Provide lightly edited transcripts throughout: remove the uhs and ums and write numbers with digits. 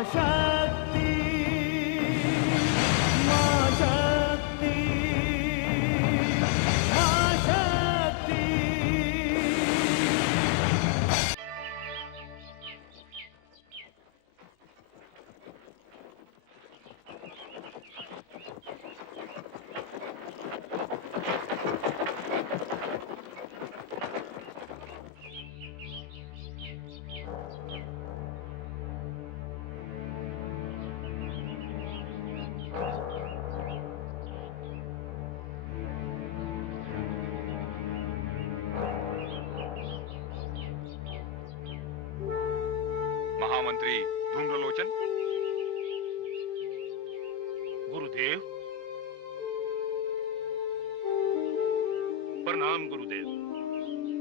शक्ति, मां शक्ति, मां शक्ति। महामंत्री धूम्रलोचन। गुरुदेव, प्रणाम गुरुदेव।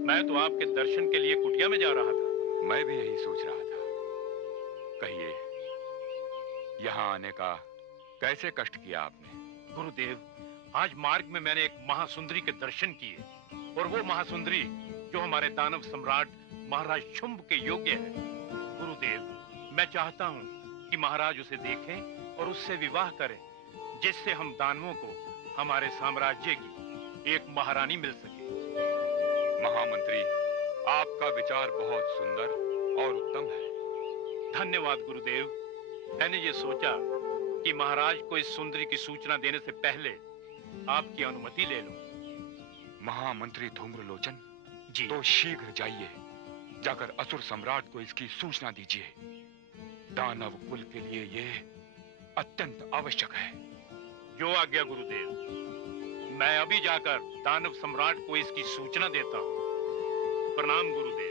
मैं तो आपके दर्शन के लिए कुटिया में जा रहा था। मैं भी यही सोच रहा था। कहिए, यहाँ आने का कैसे कष्ट किया आपने? गुरुदेव, आज मार्ग में मैंने एक महासुंदरी के दर्शन किए, और वो महासुंदरी जो हमारे दानव सम्राट महाराज शुंभ के योग्य है। गुरुदेव, मैं चाहता हूँ कि महाराज उसे देखें और उससे विवाह करें, जिससे हम दानवों को हमारे साम्राज्य की एक महारानी मिल सके। महामंत्री, आपका विचार बहुत सुंदर और उत्तम है। धन्यवाद गुरुदेव। मैंने ये सोचा कि महाराज को इस सुंदरी की सूचना देने से पहले आपकी अनुमति ले लूं। महामंत्री धूम्रलोचन जी। तो शीघ्र जाइए, जाकर असुर सम्राट को इसकी सूचना दीजिए। दानव कुल के लिए यह अत्यंत आवश्यक है। जो आज्ञा गुरुदेव। मैं अभी जाकर दानव सम्राट को इसकी सूचना देता हूं। प्रणाम गुरुदेव।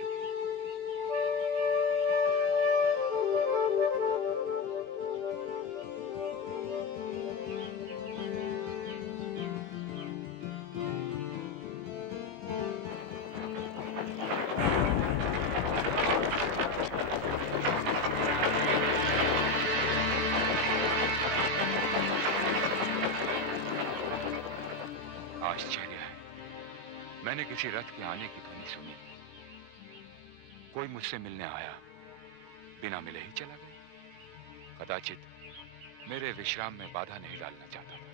आश्चर्य है, मैंने किसी रथ के आने की ध्वनि सुनी। कोई मुझसे मिलने आया, बिना मिले ही चला गया। कदाचित मेरे विश्राम में बाधा नहीं डालना चाहता था।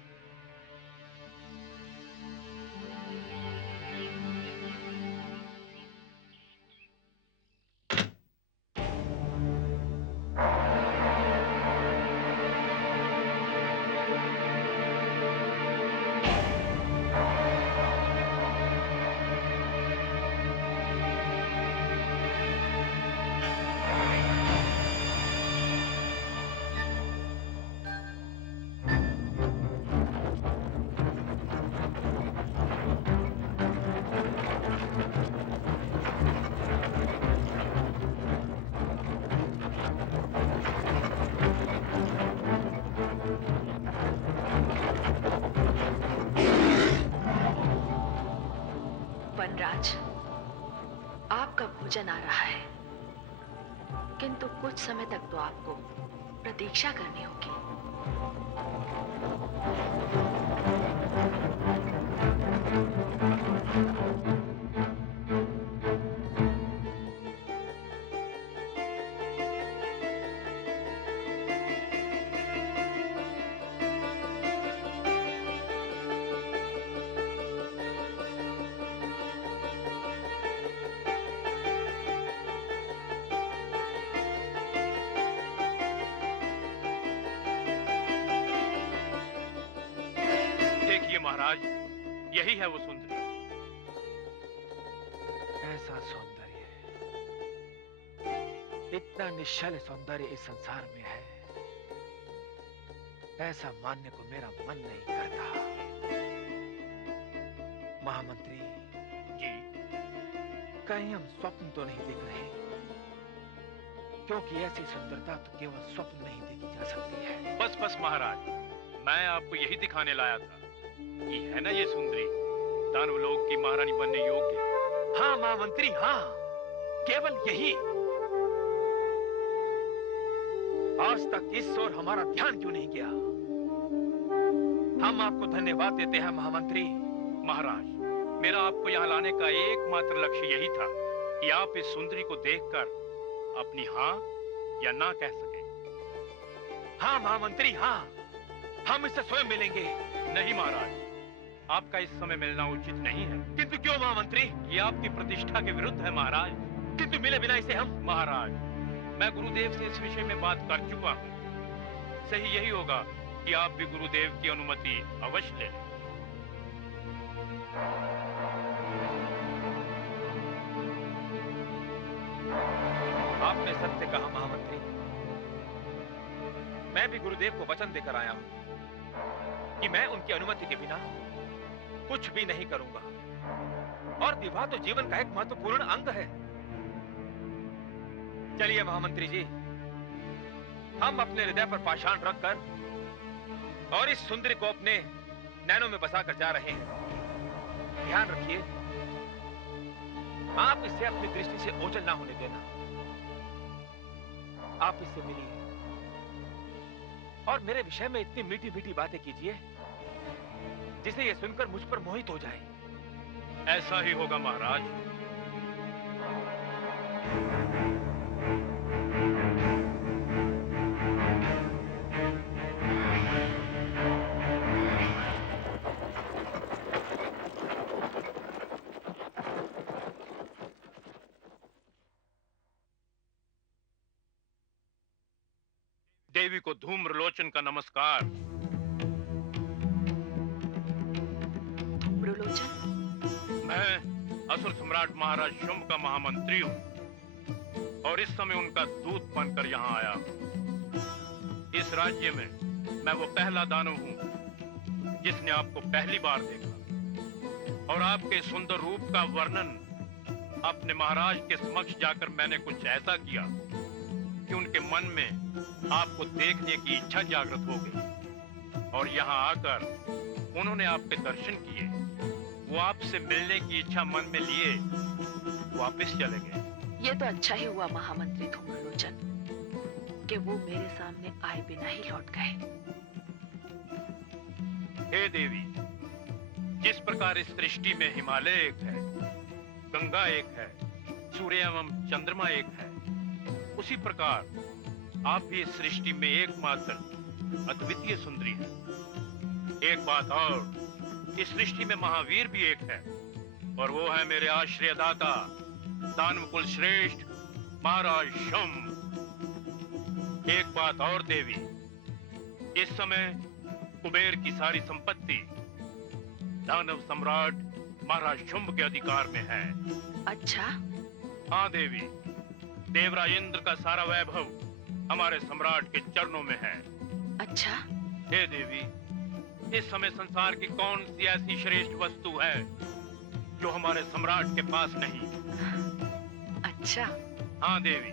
वनराज, आपका भोजन आ रहा है, किंतु कुछ समय तक तो आपको प्रतीक्षा करनी होगी। महाराज, यही है वो सुंदरी। ऐसा सौंदर्य, इतना निश्चल सौंदर्य इस संसार में है, ऐसा मानने को मेरा मन नहीं करता। महामंत्री जी, कहीं हम स्वप्न तो नहीं देख रहे? क्योंकि ऐसी सुंदरता तो केवल स्वप्न में ही देखी जा सकती है। बस बस महाराज, मैं आपको यही दिखाने लाया था कि है ना ये सुंदरी दानवलोक की महारानी बनने योग्य। हाँ महामंत्री, हाँ, केवल यही। आज तक इस ओर हमारा ध्यान क्यों नहीं गया? हम आपको धन्यवाद देते हैं महामंत्री। महाराज, मेरा आपको यहाँ लाने का एकमात्र लक्ष्य यही था कि आप इस सुंदरी को देखकर अपनी हाँ या ना कह सके। हाँ महामंत्री, हाँ, हम इससे स्वयं मिलेंगे। नहीं महाराज, आपका इस समय मिलना उचित नहीं है। किंतु क्यों महामंत्री? ये आपकी प्रतिष्ठा के विरुद्ध है महाराज। किंतु मिले बिना इसे हम। महाराज, मैं गुरुदेव से इस विषय में बात कर चुका हूँ। सही यही होगा कि आप भी गुरुदेव की अनुमति अवश्य ले लें। आपने सत्य कहा महामंत्री। मैं भी गुरुदेव को वचन देकर आया हूं कि मैं उनकी अनुमति के बिना कुछ भी नहीं करूंगा। और विवाह तो जीवन का एक महत्वपूर्ण अंग है। चलिए महामंत्री जी, हम अपने हृदय पर पाषाण रखकर और इस सुंदरी को अपने नैनों में बसाकर जा रहे हैं। ध्यान रखिए, आप इसे अपनी दृष्टि से ओझल ना होने देना। आप इससे मिलिए और मेरे विषय में इतनी मीठी मीठी बातें कीजिए जिसे यह सुनकर मुझ पर मोहित हो जाए। ऐसा ही होगा महाराज। देवी को धूम्रलोचन का नमस्कार। धूम्रलोचन? मैं असुर सम्राट महाराज शुंभ का महामंत्री हूँ और इस समय उनका दूत बनकर यहाँ आया हूँ। इस राज्य में मैं वो पहला दानव हूँ जिसने आपको पहली बार देखा और आपके सुंदर रूप का वर्णन अपने महाराज के समक्ष जाकर मैंने कुछ ऐसा किया कि उनके मन में आपको देखने की इच्छा जागृत हो गई और यहाँ आकर उन्होंने आपके दर्शन किए। वो आपसे मिलने की इच्छा मन में लिए वापस चले गए। ये तो अच्छा ही हुआ महामंत्री धूम्रलोचन कि वो मेरे सामने आए बिना ही लौट गए। हे देवी, जिस प्रकार इस सृष्टि में हिमालय एक है, गंगा एक है, सूर्य एवं चंद्रमा एक है, उसी प्रकार आप भी इस सृष्टि में एकमात्र अद्वितीय सुंदरी हैं। एक बात और, इस सृष्टि में महावीर भी एक है और वो है मेरे आश्रयदाता दानव कुल श्रेष्ठ महाराज शुंभ। एक बात और देवी, इस समय कुबेर की सारी संपत्ति दानव सम्राट महाराज शुंभ के अधिकार में है। अच्छा? हाँ देवी, देवराज इंद्र का सारा वैभव हमारे सम्राट के चरणों में है। अच्छा? हे देवी, इस समय संसार की कौन सी ऐसी श्रेष्ठ वस्तु है जो हमारे सम्राट के पास नहीं? अच्छा? हाँ देवी,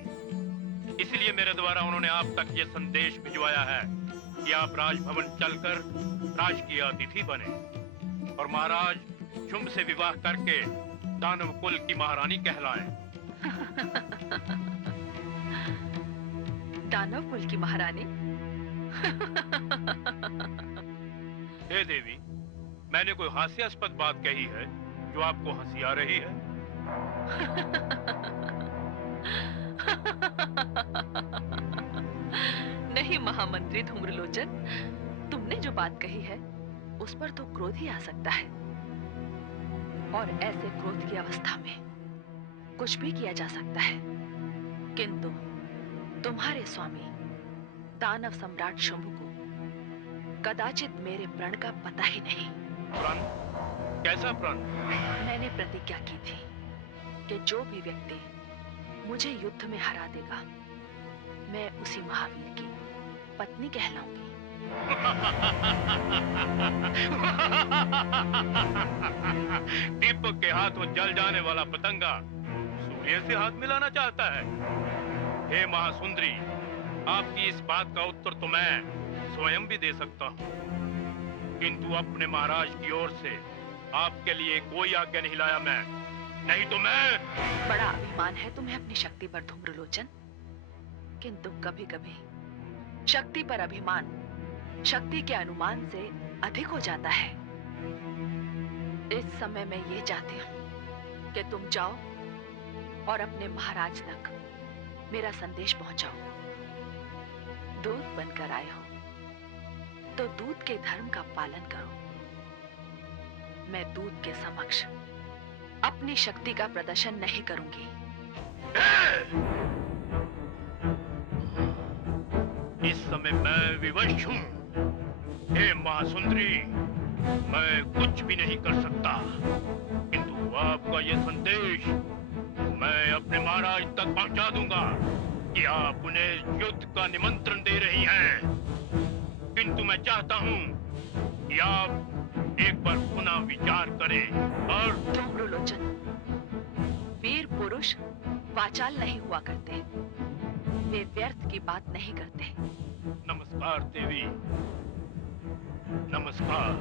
इसलिए मेरे द्वारा उन्होंने आप तक ये संदेश भिजवाया है कि आप राजभवन चलकर राजकीय अतिथि बने और महाराज शुंभ से विवाह करके दानव कुल की महारानी कहलाएं। दानव कुल की महारानी? हे देवी, मैंने कोई हास्यास्पद बात कही है जो आपको हंसी आ रही है? नहीं महामंत्री धूम्रलोचन, तुमने जो बात कही है उस पर तो क्रोध ही आ सकता है और ऐसे क्रोध की अवस्था में कुछ भी किया जा सकता है, किंतु तुम्हारे स्वामी दानव सम्राट शुंभ को कदाचित मेरे प्रण का पता ही नहीं। प्रण? कैसा प्रण? मैंने प्रतिज्ञा की थी कि जो भी व्यक्ति मुझे युद्ध में हरा देगा, मैं उसी महावीर की पत्नी कहलाऊंगी। दीपक के हाथों जल जाने वाला पतंगा सूर्य से हाथ मिलाना चाहता है। हे महासुंदरी, आपकी इस बात का उत्तर तो मैं स्वयं भी दे सकता हूँ, किंतु अपने महाराज की ओर से आपके लिए कोई आज्ञा नहीं लाया मैं, नहीं तो मैं। बड़ा अभिमान है तुम्हें अपनी शक्ति पर धूम्रलोचन, किंतु कभी कभी शक्ति पर अभिमान शक्ति के अनुमान से अधिक हो जाता है। इस समय मैं ये चाहती हूँ कि तुम जाओ और अपने महाराज तक मेरा संदेश पहुंचाओ। दूत बनकर आए हो तो दूत के धर्म का पालन करो। मैं दूत के समक्ष अपनी शक्ति का प्रदर्शन नहीं करूंगी। इस समय मैं विवश हूं। हे महासुंदरी, मैं कुछ भी नहीं कर सकता, किंतु आपका यह संदेश मैं अपने महाराज तक पहुंचा दूंगा कि आप उन्हें युद्ध का निमंत्रण दे रही हैं। किंतु मैं चाहता हूं कि आप एक बार पुनः विचार करें और धूम्रलोचन, वीर पुरुष वाचाल नहीं हुआ करते, वे व्यर्थ की बात नहीं करते। नमस्कार देवी, नमस्कार।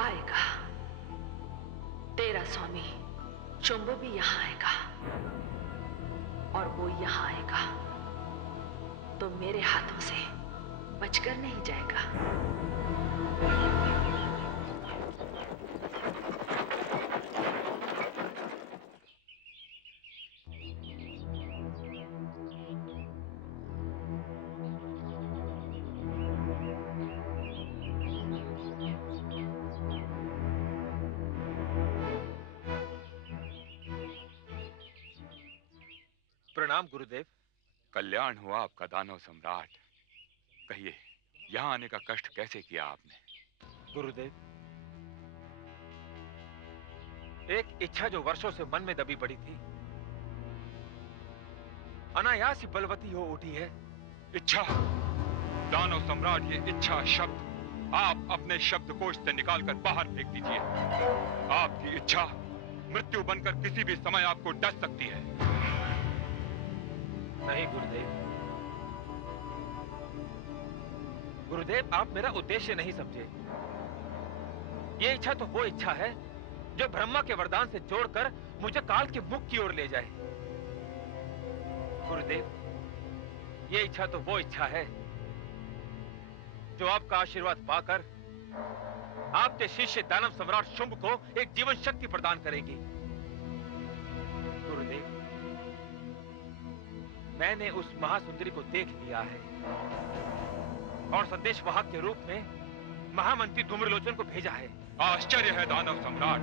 आएगा तेरा स्वामी शुंभ भी यहाँ आएगा, और वो यहाँ आएगा तो मेरे हाथों से बचकर नहीं जाएगा। प्रणाम गुरुदेव। कल्याण हुआ आपका दानव सम्राट। कहिए, यहाँ आने का कष्ट कैसे किया आपने? गुरुदेव, एक इच्छा जो वर्षों से मन में दबी पड़ी थी, अनायास ही बलवती हो उठी है। इच्छा? दानव सम्राट, ये इच्छा शब्द आप अपने शब्दकोश से निकालकर बाहर फेंक दीजिए। आपकी इच्छा मृत्यु बनकर किसी भी समय आपको डस सकती है। नहीं गुरुदेव, गुरुदेव आप मेरा उद्देश्य नहीं समझे। ये इच्छा तो वो इच्छा है जो ब्रह्मा के वरदान से जोड़कर मुझे काल के मुख की ओर ले जाए। गुरुदेव, ये इच्छा तो वो इच्छा है जो आपका आशीर्वाद पाकर आपके शिष्य दानव सम्राट शुंभ को एक जीवन शक्ति प्रदान करेगी। गुरुदेव, मैंने उस महासुंदरी को देख लिया है और संदेश वाहक के रूप में महामंत्री धूम्रलोचन को भेजा है। आश्चर्य है दानव सम्राट,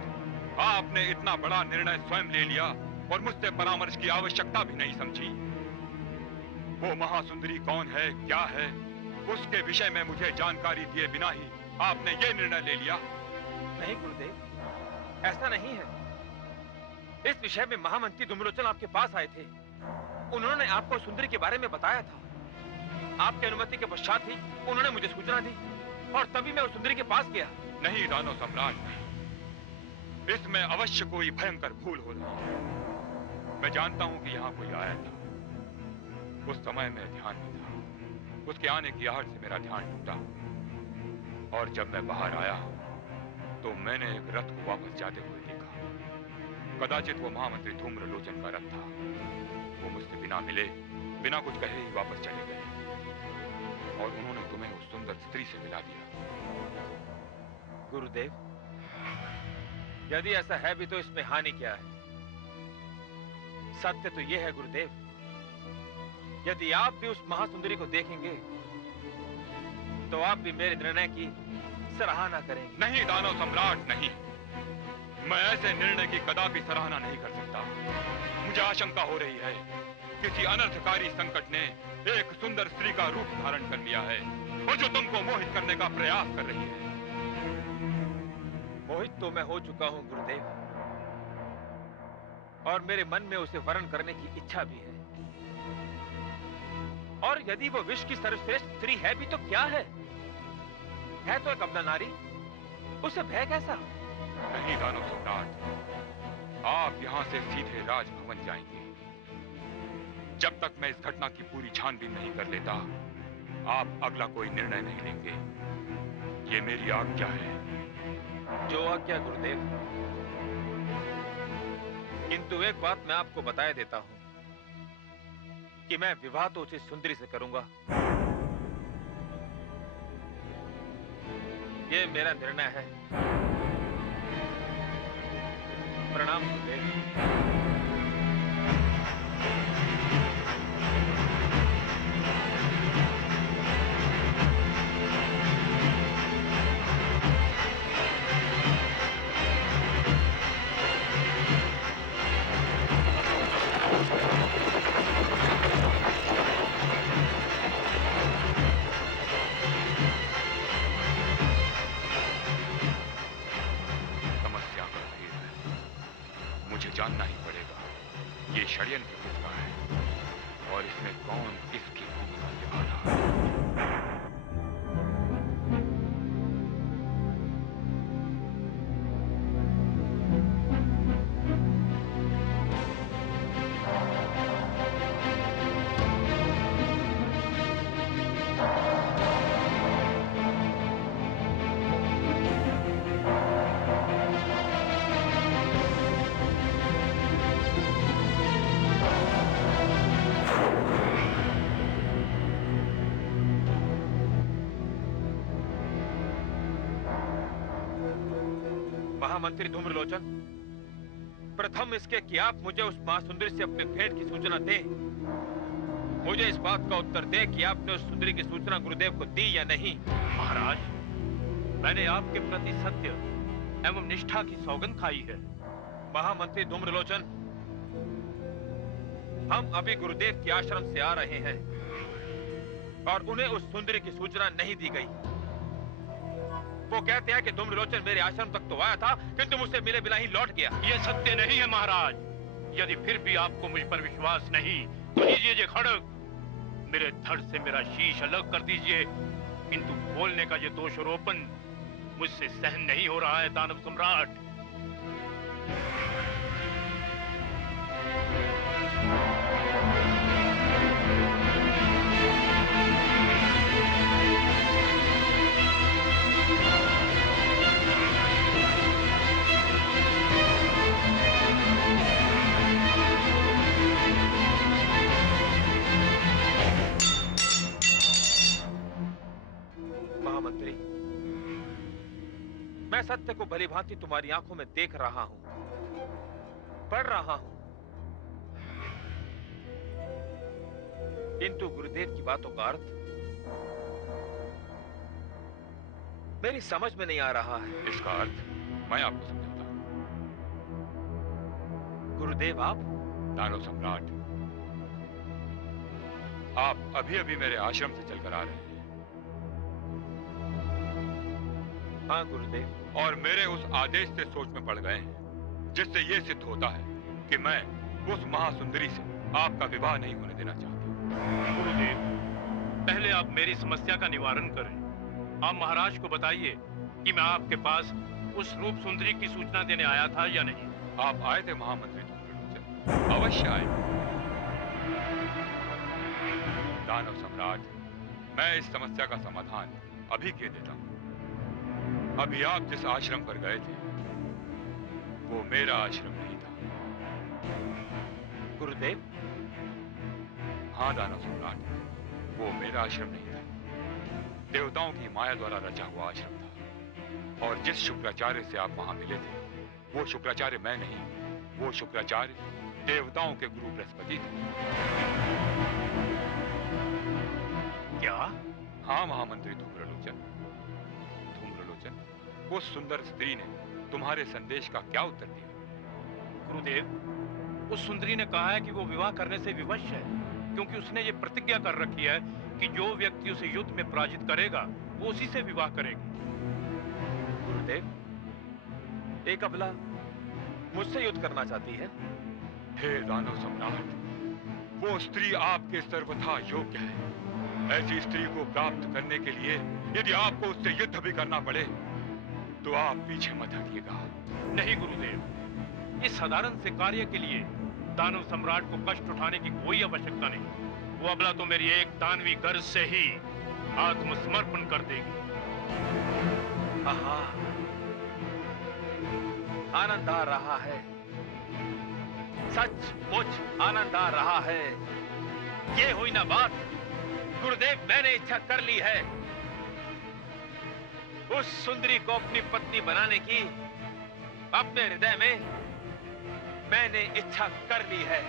आपने इतना बड़ा निर्णय स्वयं ले लिया और मुझसे परामर्श की आवश्यकता भी नहीं समझी। वो महासुंदरी कौन है, क्या है, उसके विषय में मुझे जानकारी दिए बिना ही आपने ये निर्णय ले लिया? नहीं गुरुदेव, ऐसा नहीं है। इस विषय में महामंत्री धूम्रलोचन आपके पास आए थे। उन्होंने आपको सुंदरी के बारे में बताया था। आपकी अनुमति के पश्चात ही उन्होंने मुझे सूचना दी और तभी मैं उस सुंदरी के पास गया। नहीं दानव सम्राट, इसमें अवश्य कोई भयंकर भूल हो रही है। मैं जानता हूं कि यहाँ कोई आया था। उस समय मैं ध्यान में था। उसके आने की आहट से मेरा ध्यान टूटा और जब मैं बाहर आया तो मैंने एक रथ को वापस जाते हुए देखा। कदाचित वो महामंत्री धूम्रलोचन का रथ था। वो मुझसे बिना मिले, बिना कुछ कहे ही वापस चले गए और उन्होंने तुम्हें उस सुंदर स्त्री से मिला दिया। गुरुदेव, यदि ऐसा है भी तो इसमें हानि क्या है? सत्य तो यह है गुरुदेव, यदि आप भी उस महासुंदरी को देखेंगे तो आप भी मेरे निर्णय की सराहना करेंगे। नहीं दानव सम्राट, नहीं। मैं ऐसे निर्णय की कदापि सराहना नहीं कर सकता। मुझे आशंका हो रही है किसी अनर्थकारी संकट ने एक सुंदर स्त्री का रूप धारण कर लिया है और जो तुमको मोहित करने का प्रयास कर रही है। मोहित तो मैं हो चुका हूं गुरुदेव, और मेरे मन में उसे वरण करने की इच्छा भी है। और यदि वो विश्व की सर्वश्रेष्ठ स्त्री है भी तो क्या है तो एक अबला नारी, उसे भय कैसा? नहीं दानव सम्राट, आप यहां से सीधे राजभवन जाएंगे। जब तक मैं इस घटना की पूरी छानबीन नहीं कर लेता, आप अगला कोई निर्णय नहीं लेंगे। ये मेरी आज्ञा है। जो आज्ञा गुरुदेव। किंतु एक बात मैं आपको बताया देता हूं कि मैं विवाह तो उसे सुंदरी से करूंगा। ये मेरा निर्णय है। प्रणाम गुरुदेव। समस्या गंभीर है। मुझे जानना ही पड़ेगा ये षड्यंत्र किसका है और इसमें कौन किसकी भूमिका निभा रहा है। महामंत्री धूम्रलोचन, प्रथम इसके कि आप मुझे उस महासुंदरी से अपने भेंट की सूचना दें। मुझे इस बात का उत्तर दें कि आपने उस सुंदरी की सूचना गुरुदेव को दी या नहीं। महाराज, मैंने आपके प्रति सत्य एवं निष्ठा की सौगंध खाई है। महामंत्री धूम्रलोचन, हम अभी गुरुदेव के आश्रम से आ रहे हैं और उन्हें उस सुंदरी की सूचना नहीं दी गई। वो कहते हैं कि धूम्रलोचन मेरे आश्रम तक तो आया था, किंतु मुझसे मिले बिना ही लौट गया। ये सत्य नहीं है महाराज। यदि फिर भी आपको मुझ पर विश्वास नहीं तो लीजिए ये खड्ग, मेरे धड़ से मेरा शीश अलग कर दीजिए। किंतु बोलने का ये दोषारोपण मुझसे सहन नहीं हो रहा है दानव सम्राट। महामंत्री, मैं सत्य को भली भांति तुम्हारी आंखों में देख रहा हूं, पढ़ रहा हूं, किंतु गुरुदेव की बातों का अर्थ मेरी समझ में नहीं आ रहा है। इसका अर्थ मैं आपको समझाता हूं। गुरुदेव, आप दानव सम्राट, आप अभी अभी मेरे आश्रम से चलकर आ रहे हैं। हाँ गुरुदेव। और मेरे उस आदेश से सोच में पड़ गए हैं, जिससे यह सिद्ध होता है कि मैं उस महासुंदरी से आपका विवाह नहीं होने देना चाहता। गुरुदेव, पहले आप मेरी समस्या का निवारण करें। आप महाराज को बताइए कि मैं आपके पास उस रूप सुंदरी की सूचना देने आया था या नहीं। आप आए थे महामंत्री धूम्रलोचन, अवश्य आए। दानव सम्राट, मैं इस समस्या का समाधान अभी किए देता हूं। अभी आप जिस आश्रम पर गए थे वो मेरा आश्रम नहीं था। गुरुदेव? हाँ दानव सम्राट, वो मेरा आश्रम नहीं था। देवताओं की माया द्वारा रचा हुआ आश्रम था। और जिस शुक्राचार्य से आप वहां मिले थे वो शुक्राचार्य मैं नहीं, वो शुक्राचार्य देवताओं के गुरु बृहस्पति थे। क्या? हाँ महामंत्री धूम्रलोचन। उस सुंदर स्त्री ने तुम्हारे संदेश का क्या उत्तर दिया? गुरुदेव, उस सुंदरी ने कहा है कि वो विवाह करने से विवश है, क्योंकि उसने ये प्रतिज्ञा कर रखी है कि जो व्यक्ति उसे युद्ध में पराजित करेगा वो उसी से विवाह करेगी। गुरुदेव, एक अबला मुझसे युद्ध करना चाहती है। हे दानव सम्राट, वो स्त्री आपके सर्वथा योग्य है। ऐसी स्त्री को प्राप्त करने के लिए यदि आपको उससे युद्ध भी करना पड़े तो आप पीछे मत हटिएगा। नहीं गुरुदेव, इस साधारण से कार्य के लिए दानव सम्राट को कष्ट उठाने की कोई आवश्यकता नहीं। वो अबला तो मेरी एक दानवी गर्ज से ही आत्मसमर्पण कर देगी। आहा, आनंद आ रहा है, सचमुच आनंद आ रहा है। ये हुई ना बात। गुरुदेव, मैंने इच्छा कर ली है। उस सुंदरी को अपनी पत्नी बनाने की अपने हृदय में मैंने इच्छा कर ली है।